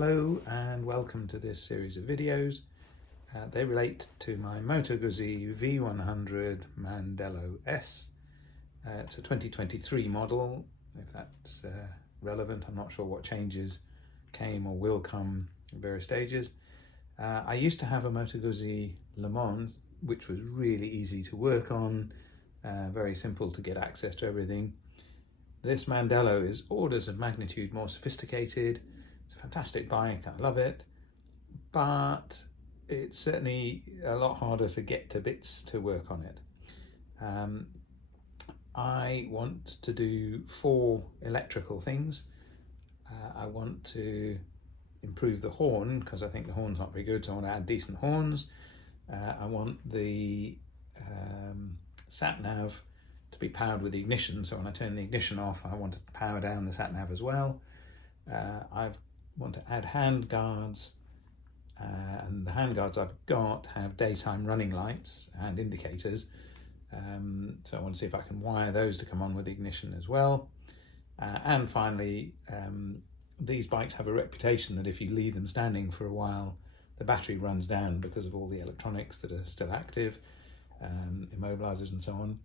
Hello and welcome to this series of videos. They relate to my MotoGuzzi V100 Mandello S. It's a 2023 model, if that's relevant. I'm not sure what changes came or will come in various stages. I used to have a MotoGuzzi Le Mans, which was really easy to work on, very simple to get access to everything. This Mandello is orders of magnitude more sophisticated. It's a fantastic bike, I love it, but it's certainly a lot harder to get to bits to work on it. I want to do 4 electrical things. I want to improve the horn, because I think the horn's not very good, so I want to add decent horns. I want the sat-nav to be powered with the ignition, so when I turn the ignition off I want to power down the sat-nav as well. I want to add hand guards, and the hand guards I've got have daytime running lights and indicators, so I want to see if I can wire those to come on with the ignition as well. And finally, these bikes have a reputation that if you leave them standing for a while, the battery runs down because of all the electronics that are still active, immobilizers and so on.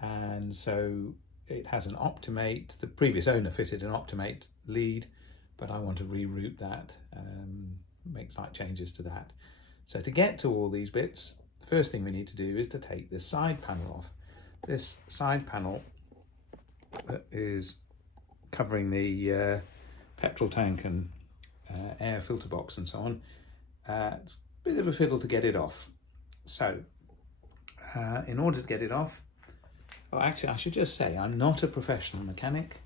And so it has an Optimate. The previous owner fitted an Optimate lead, but I want to reroute that, make slight changes to that. So to get to all these bits, the first thing we need to do is to take this side panel off. This side panel is covering the petrol tank and air filter box and so on. It's a bit of a fiddle to get it off. So in order to get it off, well, actually I should just say I'm not a professional mechanic.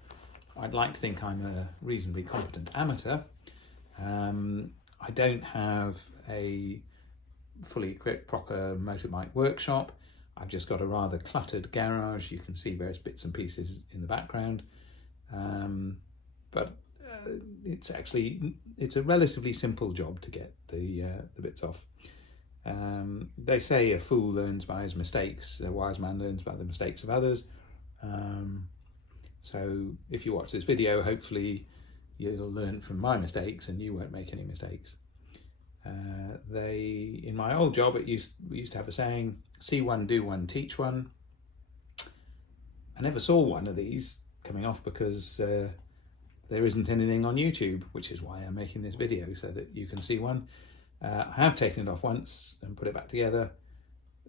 I'd like to think I'm a reasonably competent amateur. I don't have a fully equipped proper motorbike workshop. I've just got a rather cluttered garage. You can see various bits and pieces in the background. But it's a relatively simple job to get the bits off. They say a fool learns by his mistakes, a wise man learns by the mistakes of others. So if you watch this video, hopefully you'll learn from my mistakes and you won't make any mistakes. In my old job, we used to have a saying, see one, do one, teach one. I never saw one of these coming off because there isn't anything on YouTube, which is why I'm making this video, so that you can see one. I have taken it off once and put it back together.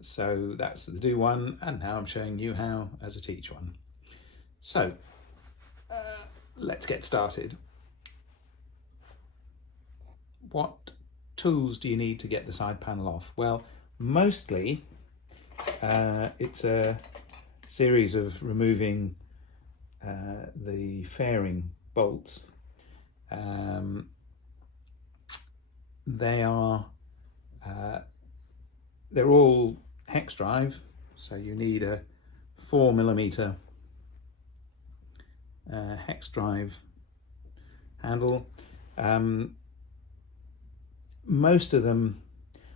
So that's the do one, and now I'm showing you how as a teach one. So let's get started. What tools do you need to get the side panel off? Well, mostly it's a series of removing the fairing bolts. They're all hex drive, so you need a 4mm hex drive handle. Most of them,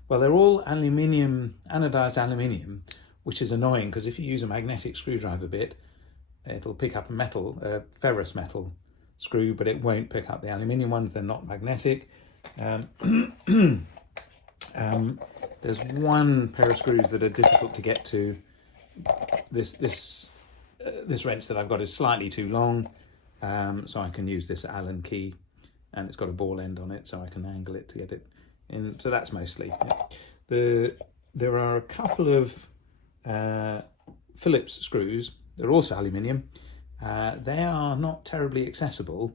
well, they're all aluminium, anodized aluminium, which is annoying because if you use a magnetic screwdriver bit, it'll pick up a ferrous metal screw, but it won't pick up the aluminium ones. They're not magnetic. There's one pair of screws that are difficult to get to. This wrench that I've got is slightly too long, so I can use this Allen key, and it's got a ball end on it, so I can angle it to get it in. So that's mostly it. There are a couple of Phillips screws. They're also aluminium. They are not terribly accessible.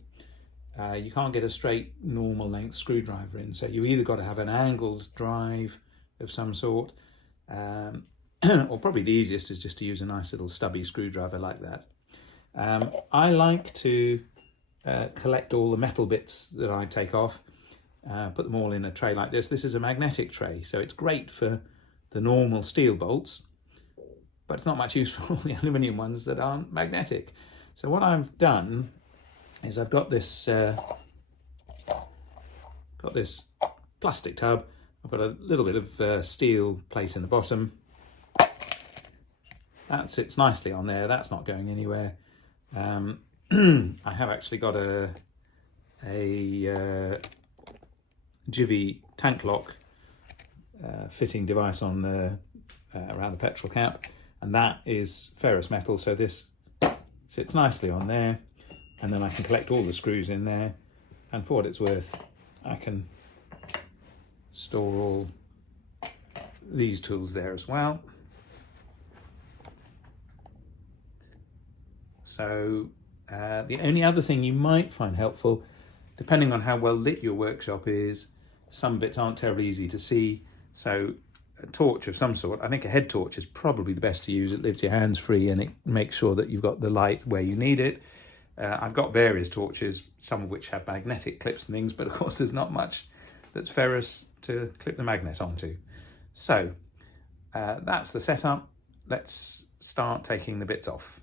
You can't get a straight normal length screwdriver in, so you either got to have an angled drive of some sort, or probably the easiest is just to use a nice little stubby screwdriver like that. I like to collect all the metal bits that I take off, put them all in a tray like this. This is a magnetic tray, so it's great for the normal steel bolts, but it's not much use for all the aluminium ones that aren't magnetic. So what I've done is I've got this plastic tub. I've got a little bit of steel plate in the bottom. That sits nicely on there. That's not going anywhere. I have actually got a MotoGuzzi tank lock fitting device on the around the petrol cap, and that is ferrous metal, so this sits nicely on there, and then I can collect all the screws in there, and for what it's worth I can store all these tools there as well. So the only other thing you might find helpful, depending on how well lit your workshop is, some bits aren't terribly easy to see, so a torch of some sort. I think a head torch is probably the best to use. It leaves your hands free and it makes sure that you've got the light where you need it. I've got various torches, some of which have magnetic clips and things, but of course there's not much that's ferrous to clip the magnet onto. So that's the setup. Let's start taking the bits off.